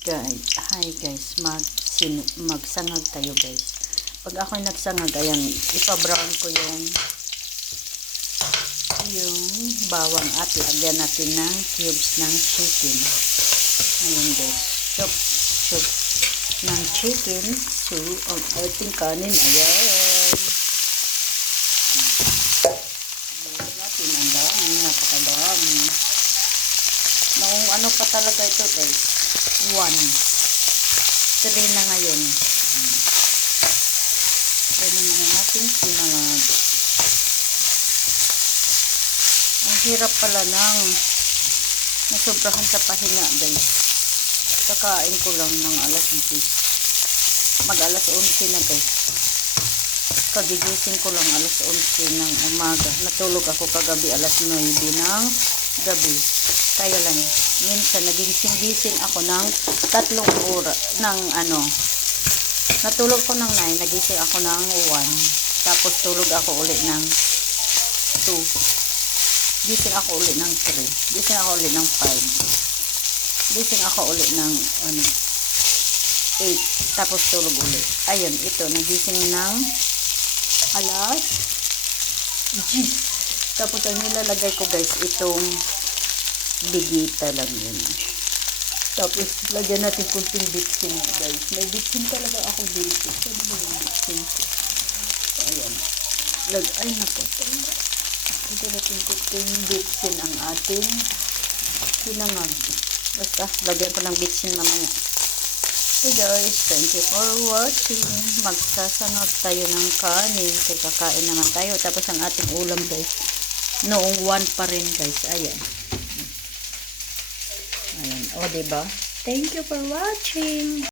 Hi guys, magsangag tayo guys. Pag ako'y nagsangag, ayan, ipa-brown ko yung bawang at lagyan natin ng cubes ng chicken. Ayan guys, chop ng chicken. So, ang ating kanin, ayan. Ayan natin, ang dami, napakadami. Noong ano pa talaga ito guys, 3 na ngayon. Ganun ang ating sinangag. Ang hirap pala ng nasobrahan sa pahinga guys. Kakain ko lang ng alas 10. Mag-alas 11 na guys. Kagigising ko lang alas 11 ng umaga. Natulog ako kagabi alas 9 ng gabi. Kaya lang, minsan nagigising-gising ako ng 3 oras natulog ko ng 9, nagising ako ng 1, tapos tulog ako uli ng 2, gising ako uli ng 3, gising ako uli ng 5, gising ako uli ng 8, tapos tulog uli. Ayun, ito, nagising ng alas 10. Tapos ang nilalagay ko guys, itong bigita lang yun. Tapos lagyan natin kunting bitsin guys. May bitsin talaga ako dito. Saan ba yung bitsin ko? Ayan. Ay nako. Lagyan natin kunting bitsin ang ating sinangag. Basta lagyan ko ng bitsin mamaya. So guys, thank you for watching. Magsasangag tayo ng kanin. Kaya kakain naman tayo. Tapos ang ating ulam guys, noong 1 pa rin guys. Ayan. Ayan. O, diba? Thank you for watching.